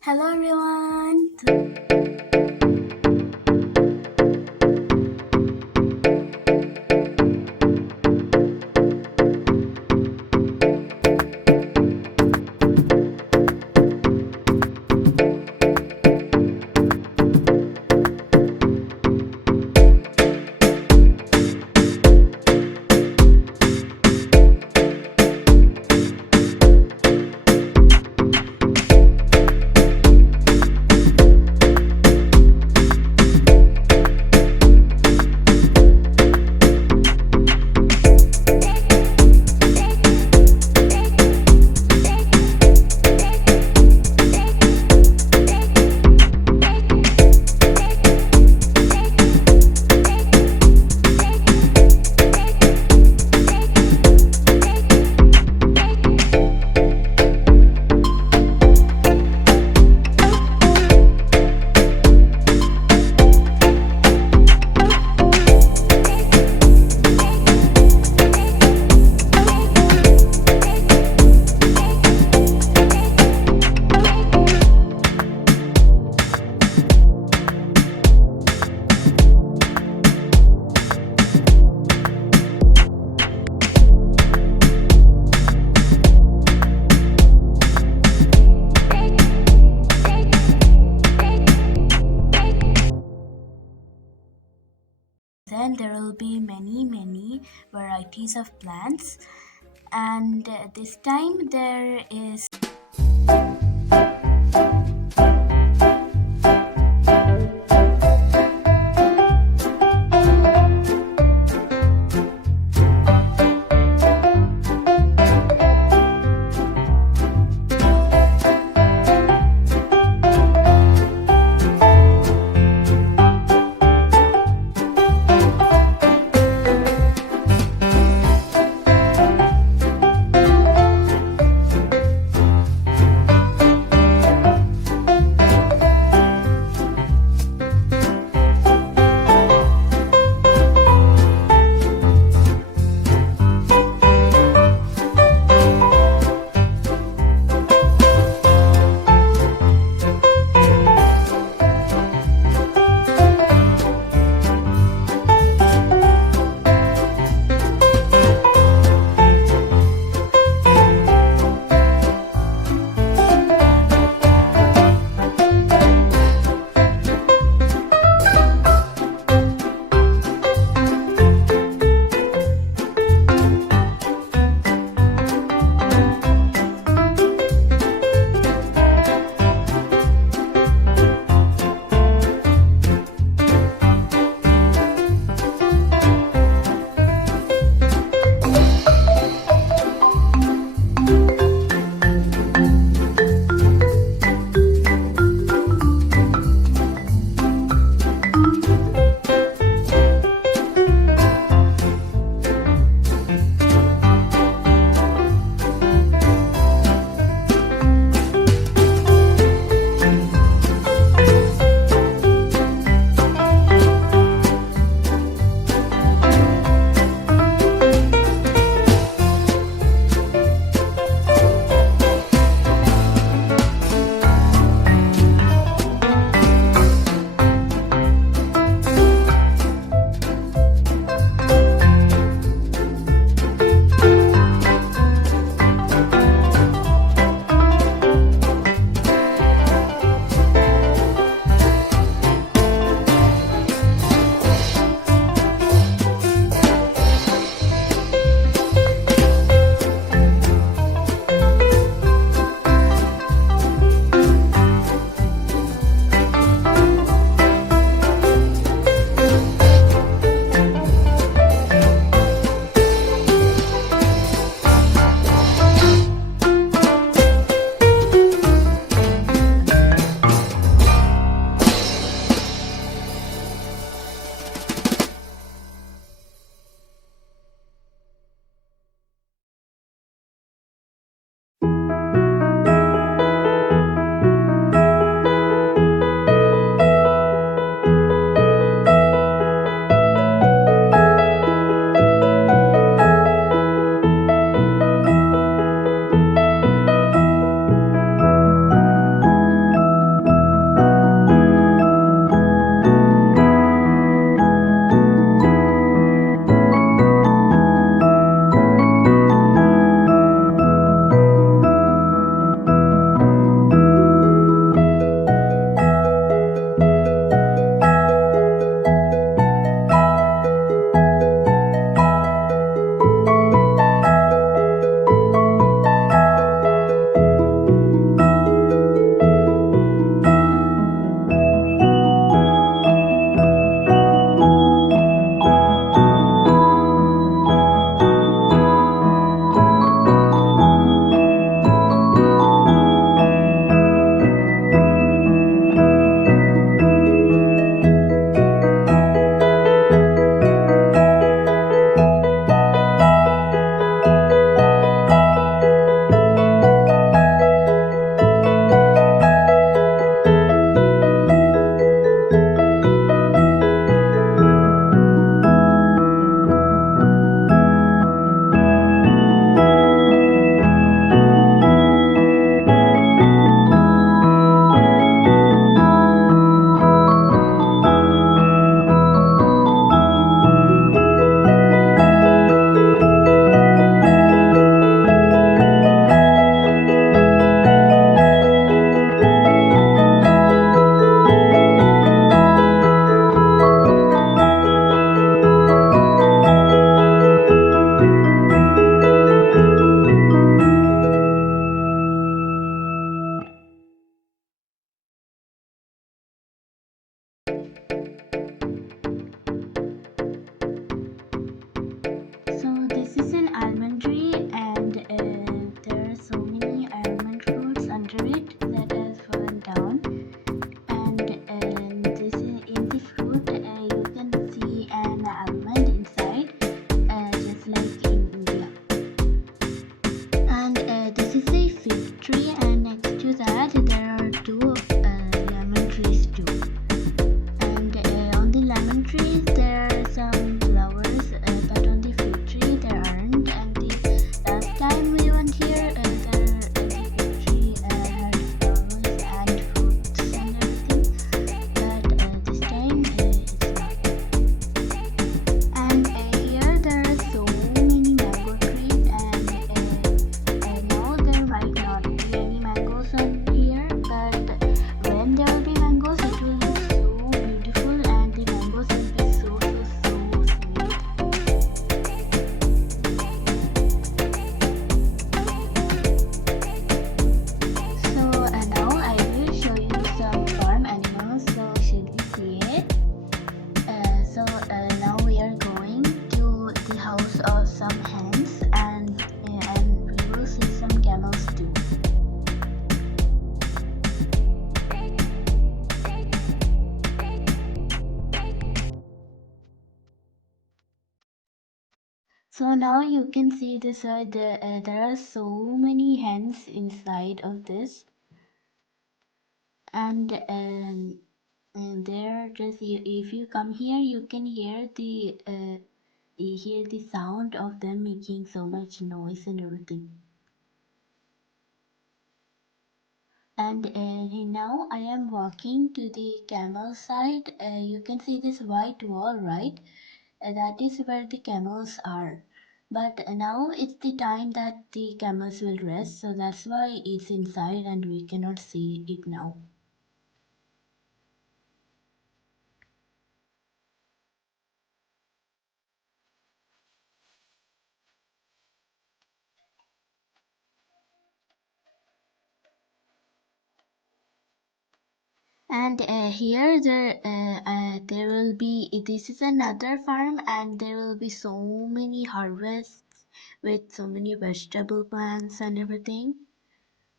Hello everyone. Then there will be many varieties of plants, and this time there is So now you can see this. There are so many hens inside of this, and there just if you come here, you can hear the sound of them making so much noise and everything. And now I am walking to the camel side. You can see this white wall, right? That is where the camels are. But now it's the time that the camels will rest, so that's why it's inside and we cannot see it now. And here there will be, this is another farm, and there will be so many harvests with so many vegetable plants and everything.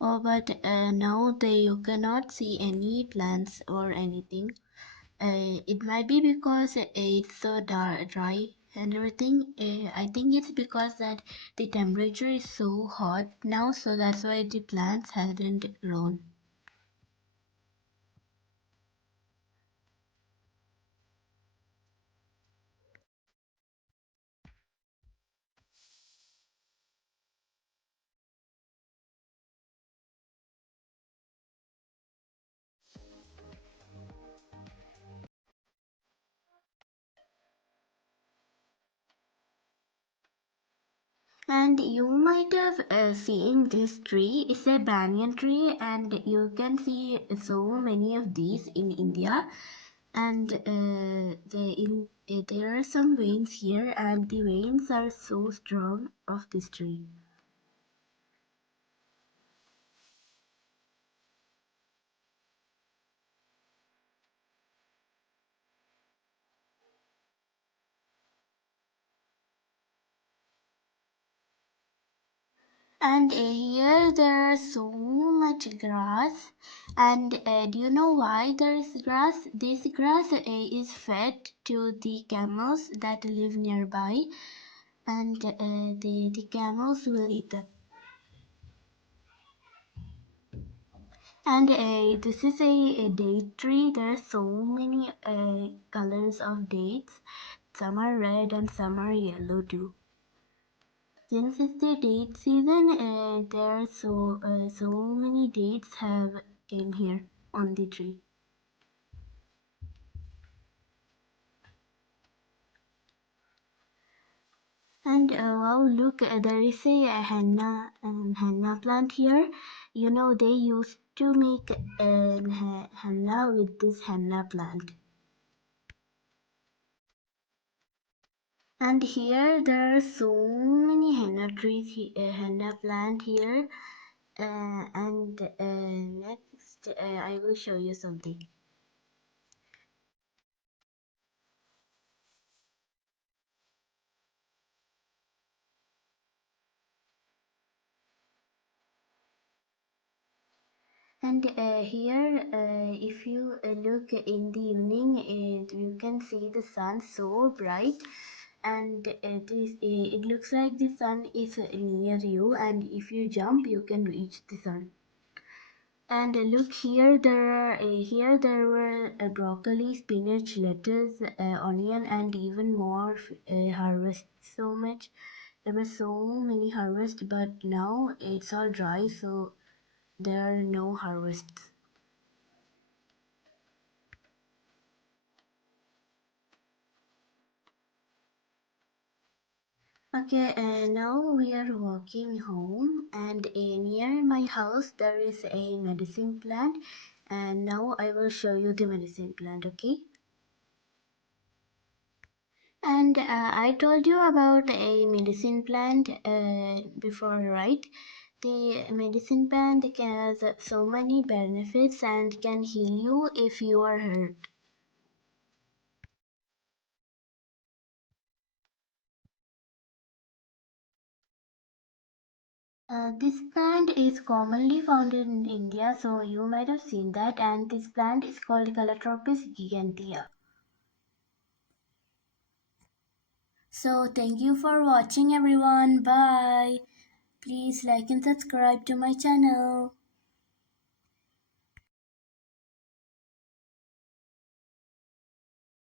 Oh, but now you cannot see any plants or anything. It might be because it's so dry and everything. I think it's because that the temperature is so hot now, so that's why the plants haven't grown. And you might have seen this tree. It's a banyan tree, and you can see so many of these in India. And there are some veins here, and the veins are so strong of this tree. And here there is so much grass. And do you know why there is grass? This grass is fed to the camels that live nearby, and the camels will eat them. And this is a date tree. There are so many colors of dates. Some are red and some are yellow too. Since it's the date season, there are so many dates have came here on the tree. And wow, look, there is a henna plant here. You know, they used to make henna with this henna plant. And here there are so many henna trees, henna plant here. And next, I will show you something. And here, if you look in the evening, you can see the sun so bright, and it looks like the sun is near you, and if you jump, you can reach the sun. And look here, there were broccoli, spinach, lettuce, onion, and even more harvest. So much. There were so many harvests, but now it's all dry, so there are no harvests. Okay, and now we are walking home, and near my house there is a medicine plant, and now I will show you the medicine plant. Okay. And I told you about a medicine plant before, right? The medicine plant has so many benefits and can heal you if you are hurt. This plant is commonly found in India, so you might have seen that. And this plant is called Calotropis gigantea. So thank you for watching everyone. Bye. Please like and subscribe to my channel.